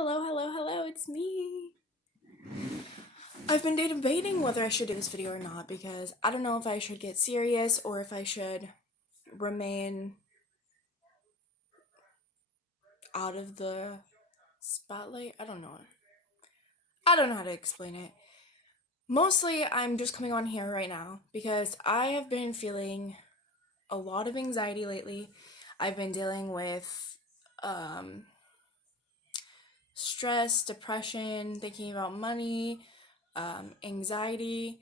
Hello, hello, hello, it's me. I've been debating whether I should do this video or not because I don't know if I should get serious or if I should remain out of the spotlight. I don't know. I don't know how to explain it. Mostly, I'm just coming on here right now because I have been feeling a lot of anxiety lately. I've been dealing with stress, depression, thinking about money, anxiety,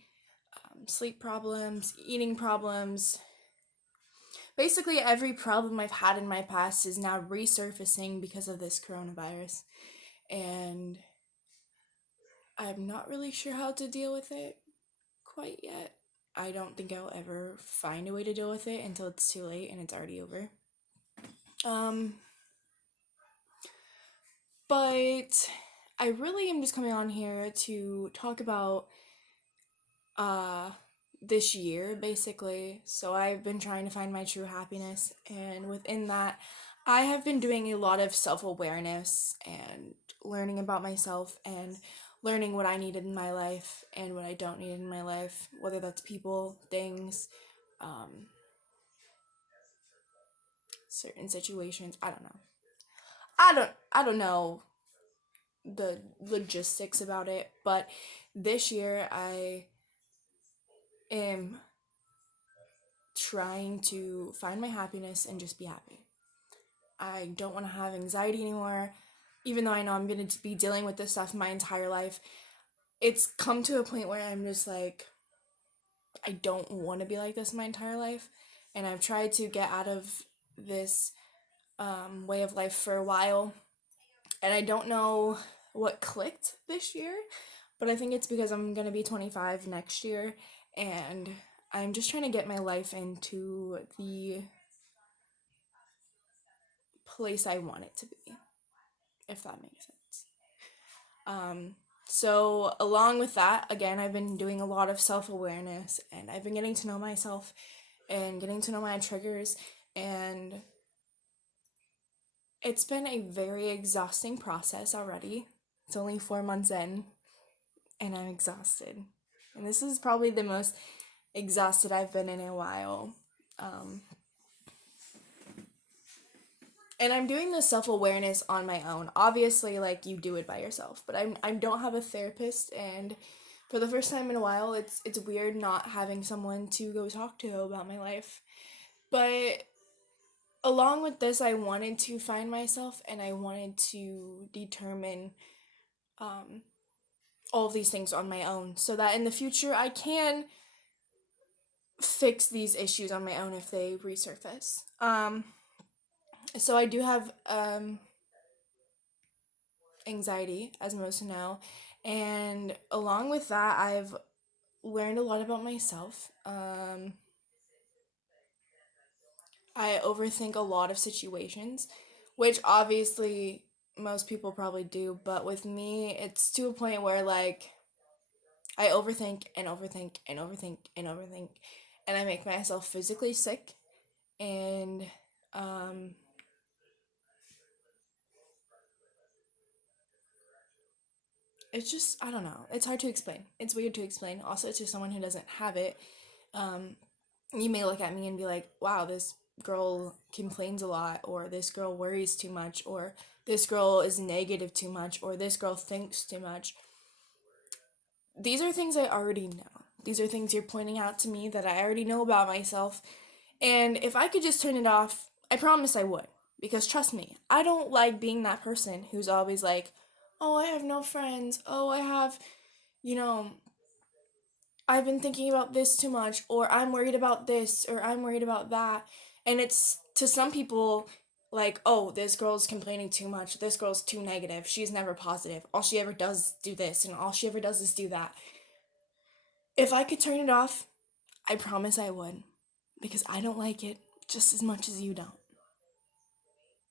sleep problems, eating problems. Basically, every problem I've had in my past is now resurfacing because of this coronavirus. And I'm not really sure how to deal with it quite yet. I don't think I'll ever find a way to deal with it until it's too late and it's already over. But I really am just coming on here to talk about this year basically. So I've been trying to find my true happiness, and within that I have been doing a lot of self-awareness and learning about myself and learning what I need in my life and what I don't need in my life, whether that's people, things, certain situations. I don't know. I don't know the logistics about it, but this year I am trying to find my happiness and just be happy. I don't want to have anxiety anymore, even though I know I'm going to be dealing with this stuff my entire life. It's come to a point where I'm just like, I don't want to be like this my entire life. And I've tried to get out of this way of life for a while. And I don't know what clicked this year, but I think it's because I'm going to be 25 next year. And I'm just trying to get my life into the place I want it to be, if that makes sense. So, along with that, again, I've been doing a lot of self awareness and I've been getting to know myself and getting to know my triggers. And it's been a very exhausting process already. It's only 4 months in and I'm exhausted. And this is probably the most exhausted I've been in a while. And I'm doing this self-awareness on my own. Obviously, like, you do it by yourself, but I don't have a therapist, and for the first time in a while it's weird not having someone to go talk to about my life. But along with this, I wanted to find myself and I wanted to determine all of these things on my own so that in the future I can fix these issues on my own if they resurface. So I do have anxiety, as most know, and along with that, I've learned a lot about myself. I overthink a lot of situations, which obviously most people probably do, but with me, it's to a point where, like, I overthink and overthink and overthink and overthink, and I make myself physically sick. And it's just, I don't know. It's hard to explain. It's weird to explain. Also, to someone who doesn't have it, you may look at me and be like, wow, this girl complains a lot, or this girl worries too much, or this girl is negative too much, or this girl thinks too much. These are things I already know. These are things you're pointing out to me that I already know about myself. And if I could just turn it off, I promise I would. Because trust me, I don't like being that person who's always like, oh, I have no friends. Oh, I have, you know, I've been thinking about this too much, or I'm worried about this, or I'm worried about that. And it's to some people like, oh, this girl's complaining too much. This girl's too negative. She's never positive. All she ever does is do this, and all she ever does is do that. If I could turn it off, I promise I would. Because I don't like it just as much as you don't.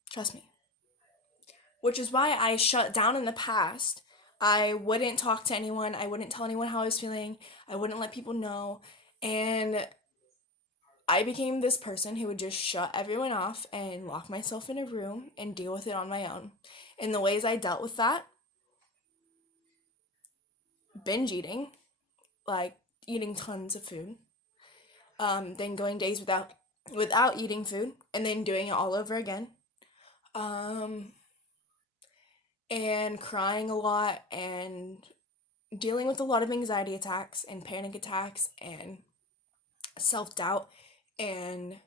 Trust me. Which is why I shut down in the past. I wouldn't talk to anyone. I wouldn't tell anyone how I was feeling. I wouldn't let people know. And I became this person who would just shut everyone off and lock myself in a room and deal with it on my own. And the ways I dealt with that, binge eating, like eating tons of food, then going days without eating food, and then doing it all over again, um, and crying a lot, and dealing with a lot of anxiety attacks and panic attacks and self doubt and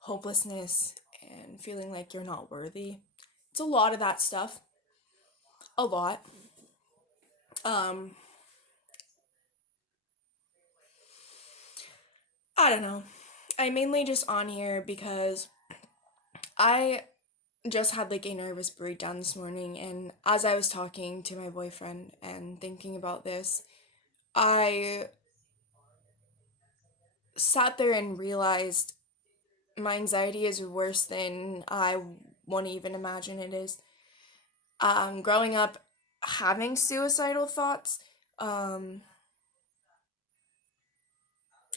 hopelessness and feeling like you're not worthy. It's a lot of that stuff. A lot. Um, I don't know. I mainly just on here because I just had like a nervous breakdown this morning, and as I was talking to my boyfriend and thinking about this, I sat there and realized my anxiety is worse than I want to even imagine it is. Growing up having suicidal thoughts, um,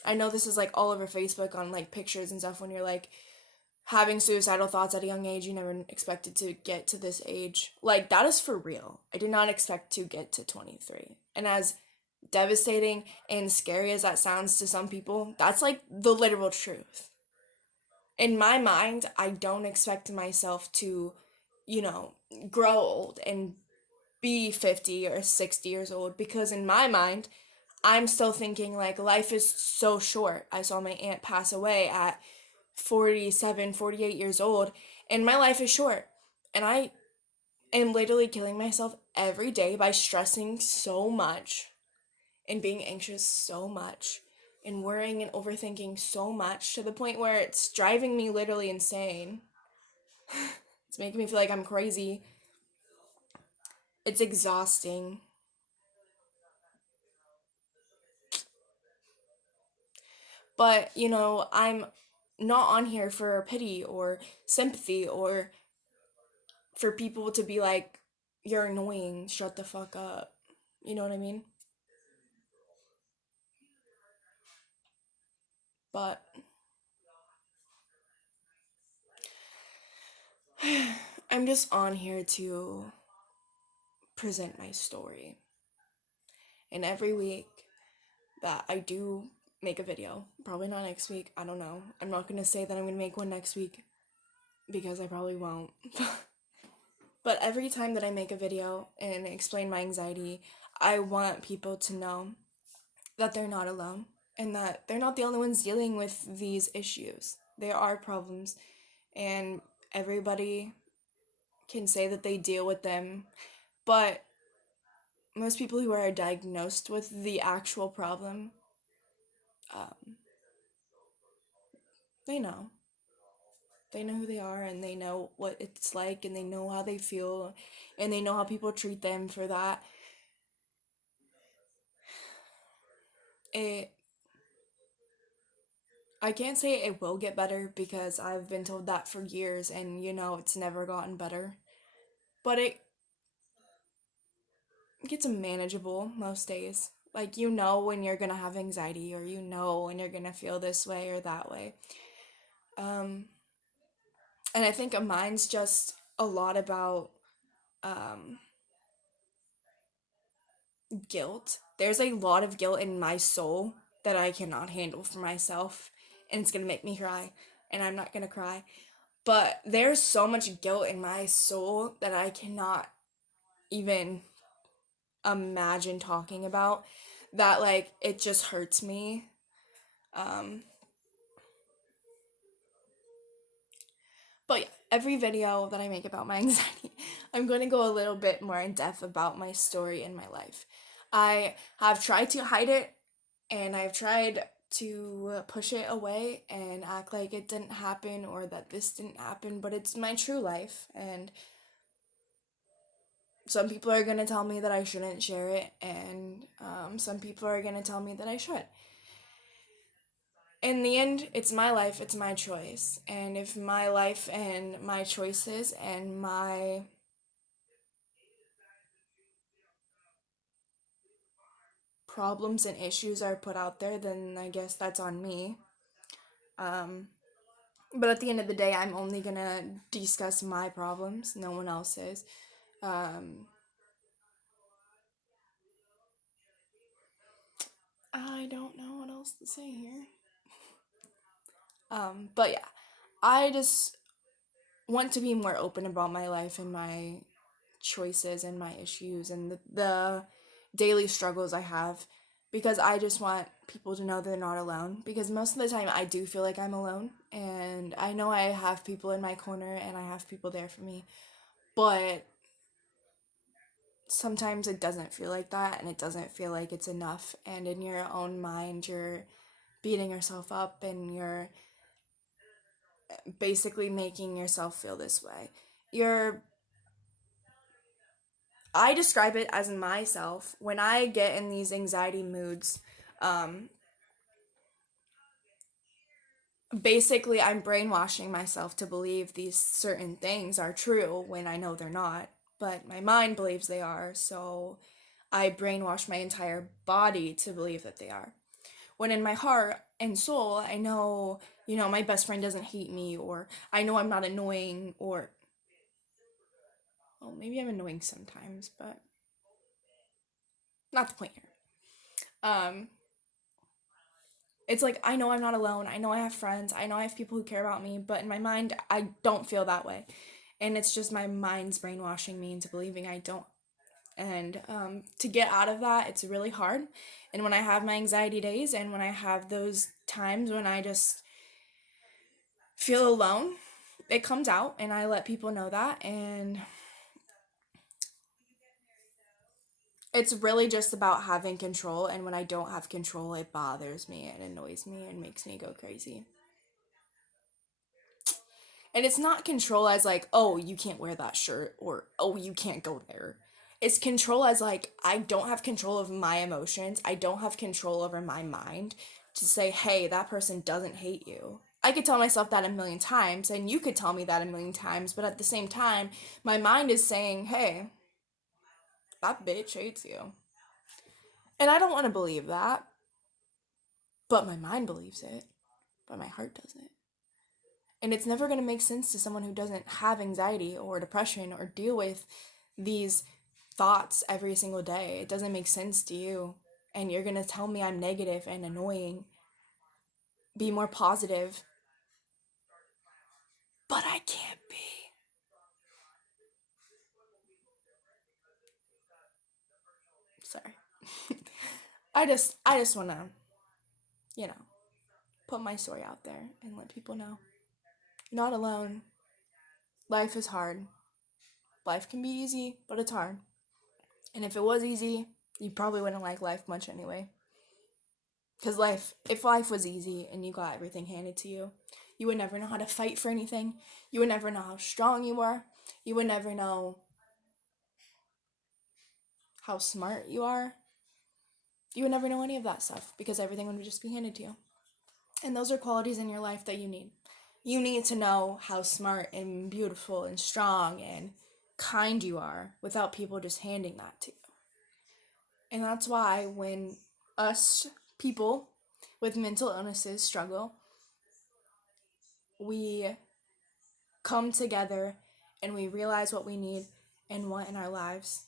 I know this is like all over Facebook on like pictures and stuff when you're like having suicidal thoughts at a young age, you never expected to get to this age. Like, that is for real. I did not expect to get to 23. And as devastating and scary as that sounds to some people, that's like the literal truth. In my mind, I don't expect myself to, you know, grow old and be 50 or 60 years old, because in my mind, I'm still thinking like life is so short. I saw my aunt pass away at 47, 48 years old, and my life is short. And I am literally killing myself every day by stressing so much and being anxious so much and worrying and overthinking so much to the point where it's driving me literally insane. It's making me feel like I'm crazy. It's exhausting. But, I'm not on here for pity or sympathy or for people to be like, you're annoying, shut the fuck up. You know what I mean? But I'm just on here to present my story. And every week that I do make a video, probably not next week, I don't know. I'm not going to say that I'm going to make one next week because I probably won't. But every time that I make a video and explain my anxiety, I want people to know that they're not alone and that they're not the only ones dealing with these issues. There are problems, and everybody can say that they deal with them, but most people who are diagnosed with the actual problem, um, they know. They know who they are, and they know what it's like, and they know how they feel, and they know how people treat them for that. It I can't say it will get better because I've been told that for years, and it's never gotten better. But it gets manageable most days. Like, when you're gonna have anxiety, or when you're gonna feel this way or that way. Um, and I think mine's just a lot about um, guilt. There's a lot of guilt in my soul that I cannot handle for myself, and it's gonna make me cry, and I'm not gonna cry. But there's so much guilt in my soul that I cannot even imagine talking about, that like it just hurts me. Um, but yeah, every video that I make about my anxiety, I'm going to go a little bit more in depth about my story and my life. I have tried to hide it, and I've tried to push it away and act like it didn't happen or that this didn't happen, but it's my true life, and some people are going to tell me that I shouldn't share it, and some people are going to tell me that I should. In the end, it's my life, it's my choice. And if my life and my choices and my problems and issues are put out there, then I guess that's on me. Um, but at the end of the day, I'm only gonna discuss my problems, no one else's. Um, I don't know what else to say here. But yeah, I just want to be more open about my life and my choices and my issues and the daily struggles I have, because I just want people to know they're not alone, because most of the time I do feel like I'm alone, and I know I have people in my corner and I have people there for me, but sometimes it doesn't feel like that, and it doesn't feel like it's enough, and in your own mind you're beating yourself up and you're basically making yourself feel this way. You're I describe it as myself when I get in these anxiety moods. Um, Basically, I'm brainwashing myself to believe these certain things are true when I know they're not, but my mind believes they are, so I brainwash my entire body to believe that they are. When in my heart and soul, I know, my best friend doesn't hate me, or I know I'm not annoying, or, well, maybe I'm annoying sometimes, but not the point here. Um, it's like I know I'm not alone. I know I have friends. I know I have people who care about me, but in my mind, I don't feel that way. And it's just my mind's brainwashing me into believing I don't. And to get out of that, it's really hard. And when I have my anxiety days and when I have those times when I just feel alone, it comes out and I let people know that. And it's really just about having control. And when I don't have control, it bothers me and annoys me and makes me go crazy. And it's not control as like, oh, you can't wear that shirt, or oh, you can't go there. It's control as like, I don't have control of my emotions. I don't have control over my mind to say, hey, that person doesn't hate you. I could tell myself that a million times, and you could tell me that a million times, but at the same time, my mind is saying, hey, that bitch hates you. And I don't want to believe that, but my mind believes it, but my heart doesn't. And it's never going to make sense to someone who doesn't have anxiety or depression or deal with these thoughts every single day. It doesn't make sense to you. And you're going to tell me I'm negative and annoying. Be more positive. But I can't be. Sorry. I just want to, you know, put my story out there and let people know. Not alone. Life is hard. Life can be easy, but it's hard. And if it was easy, you probably wouldn't like life much anyway. Because if life was easy and you got everything handed to you, you would never know how to fight for anything. You would never know how strong you are. You would never know how smart you are. You would never know any of that stuff because everything would just be handed to you. And those are qualities in your life that you need. You need to know how smart and beautiful and strong and kind you are without people just handing that to you. And that's why when us people with mental illnesses struggle, we come together and we realize what we need and want in our lives.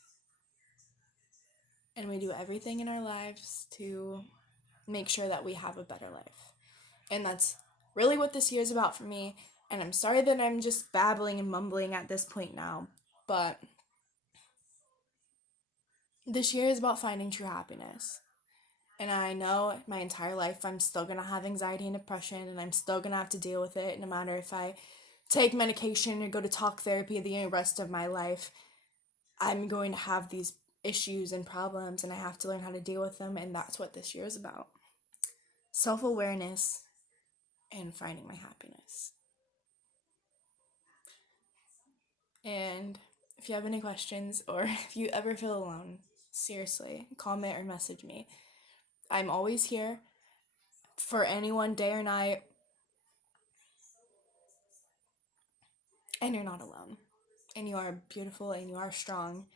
And we do everything in our lives to make sure that we have a better life. And that's really what this year is about for me. And I'm sorry that I'm just babbling and mumbling at this point now, but this year is about finding true happiness. And I know my entire life I'm still gonna have anxiety and depression, and I'm still gonna have to deal with it no matter if I take medication or go to talk therapy the rest of my life. I'm going to have these issues and problems, and I have to learn how to deal with them, and that's what this year is about. Self awareness and finding my happiness. And if you have any questions or if you ever feel alone, seriously, comment or message me. I'm always here for anyone, day or night, and you're not alone. And you are beautiful and you are strong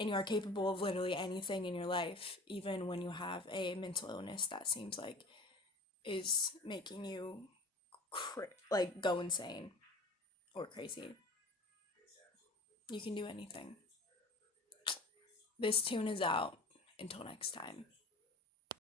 and you are capable of literally anything in your life, even when you have a mental illness that seems like is making you go insane or crazy. You can do anything. This tune is out. Until next time.